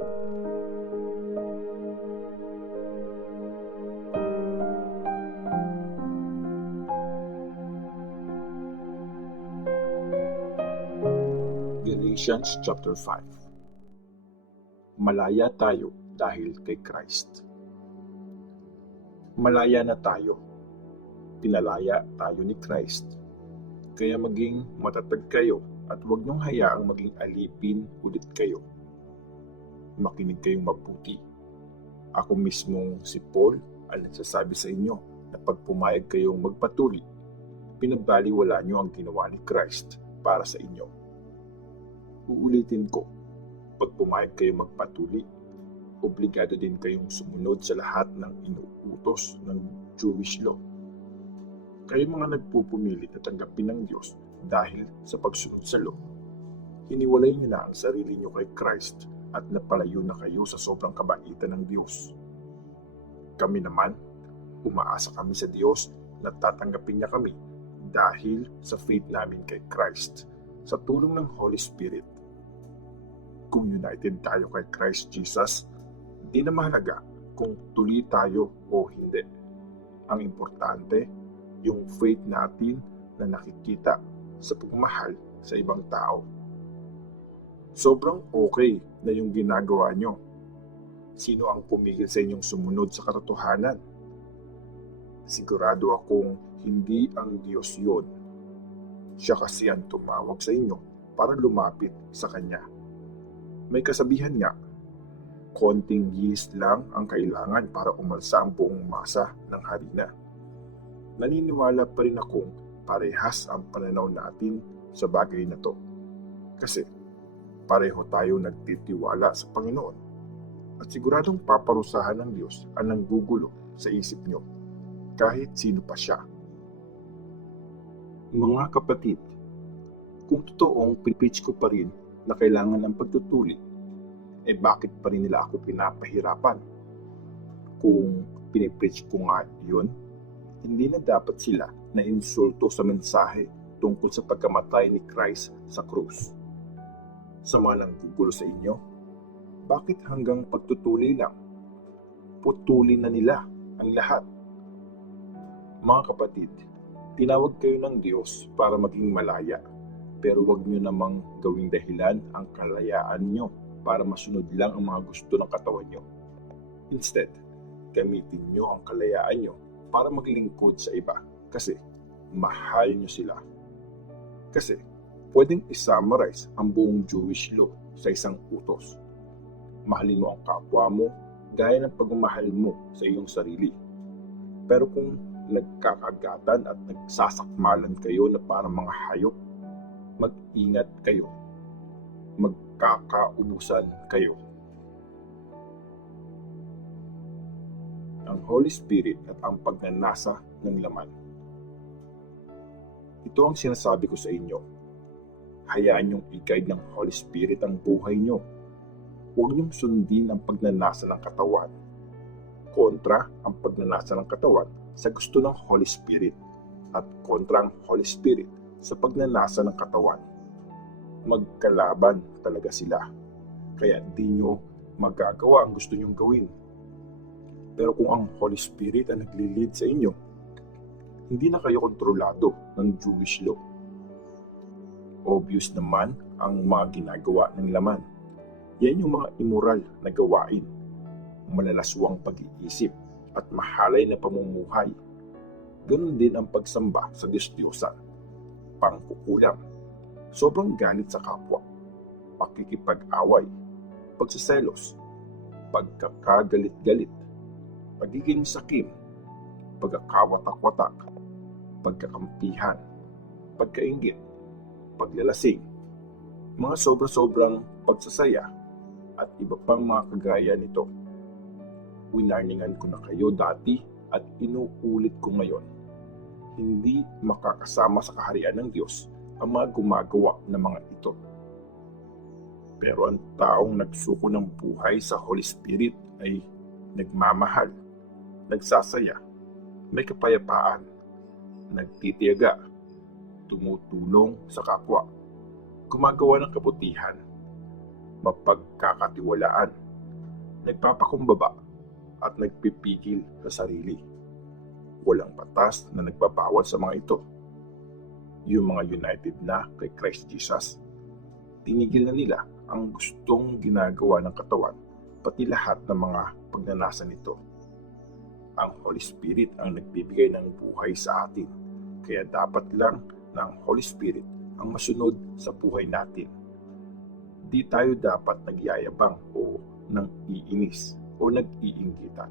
Galatians chapter 5. Malaya tayo dahil kay Christ. Malaya na tayo. Pinalaya tayo ni Christ. Kaya maging matatag kayo at huwag niyong hayaang maging alipin ulit kayo. Makinig kayong mabuti. Ako mismong si Paul ang nagsasabi sa inyo na pag pumayag kayong magpatuli, pinabaliwala niyo ang ginawa ni Christ para sa inyo. Uulitin ko, pag pumayag kayong magpatuli, obligado din kayong sumunod sa lahat ng inuutos ng Jewish law. Kayo mga nagpupumilit na tanggapin ng Diyos dahil sa pagsunod sa law, hiniwalay niyo na ang sarili niyo kay Christ at napalayo na kayo sa sobrang kabaitan ng Diyos. Kami naman, umaasa kami sa Diyos na tatanggapin niya kami dahil sa faith namin kay Christ, sa tulong ng Holy Spirit. Kung united tayo kay Christ Jesus, di na mahalaga kung tuli tayo o hindi. Ang importante, yung faith natin na nakikita sa pagmamahal sa ibang tao. Sobrang okay na yung ginagawa nyo. Sino ang pumigil sa inyong sumunod sa katotohanan? Sigurado akong hindi ang Diyos yun. Siya kasi ang tumawag sa inyo para lumapit sa Kanya. May kasabihan nga, konting yeast lang ang kailangan para umalsa ang buong masa ng harina. Naniniwala pa rin akong parehas ang pananaw natin sa bagay na to. Kasi pareho tayo nagtitiwala sa Panginoon at siguradong paparusahan ng Diyos ang nanggugulo sa isip nyo, kahit sino pa siya. Mga kapatid, kung totoong pinipitch ko pa rin na kailangan ng pagtutuli, bakit pa rin nila ako pinapahirapan? Kung pinipreach ko nga yun, hindi na dapat sila na insulto sa mensahe tungkol sa pagkamatay ni Christ sa krus. Sa mga nanggugulo sa inyo, bakit hanggang pagtutuli lang? Putulin na nila ang lahat. Mga kapatid, tinawag kayo ng Diyos para maging malaya, pero wag nyo namang gawing dahilan ang kalayaan nyo para masunod lang ang mga gusto ng katawan nyo. Instead, gamitin nyo ang kalayaan nyo para maglingkod sa iba kasi mahal nyo sila. Kasi pwedeng isummarize ang buong Jewish law sa isang utos. Mahalin mo ang kapwa mo gaya ng pagmamahal mo sa iyong sarili. Pero kung nagkakagatan at nagsasakmalan kayo na parang mga hayop, mag-ingat kayo. Magkakaubusan kayo. Ang Holy Spirit at ang pagnanasa ng laman. Ito ang sinasabi ko sa inyo. Hayaan niyong i-guide ng Holy Spirit ang buhay niyo. Huwag niyong sundin ang pagnanasa ng katawan. Kontra ang pagnanasa ng katawan sa gusto ng Holy Spirit at kontra ang Holy Spirit sa pagnanasa ng katawan. Magkalaban talaga sila. Kaya di nyo magagawa ang gusto nyong gawin. Pero kung ang Holy Spirit ang nagli-lead sa inyo, hindi na kayo kontrolado ng Jewish law. Obvious naman ang mga ginagawa ng laman. Yan yung mga immoral na gawain, malalaswang pag-iisip at mahalay na pamumuhay. Ganun din ang pagsamba sa Diyos-Diyosan, pangkukulam, sobrang galit sa kapwa, pakikipag-away, pagsiselos, pagkakagalit-galit, pagiging sakim, pagkakawatak-watak, pagkakampihan, pagkainggit, paglalasing, mga sobra-sobrang pagsasaya, at iba pang mga kagaya nito. Winarningan ko na kayo dati at inuulit ko ngayon. Hindi makakasama sa kaharian ng Diyos ang mga gumagawa ng mga ito. Pero ang taong nagsuko ng buhay sa Holy Spirit ay nagmamahal, nagsasaya, may kapayapaan, nagtitiyaga, tumutulong sa kapwa, gumagawa ng kabutihan, mapagkakatiwalaan, nagpapakumbaba at nagpipigil sa sarili. Walang batas na nagbabawal sa mga ito. Yung mga united na kay Christ Jesus, tinigil na nila ang gustong ginagawa ng katawan, pati lahat ng mga pagnanasa nito. Ang Holy Spirit ang nagbibigay ng buhay sa atin, kaya dapat lang na ang Holy Spirit ang masunod sa buhay natin. Di tayo dapat nagyayabang o nang iinis o nag-iinggitan.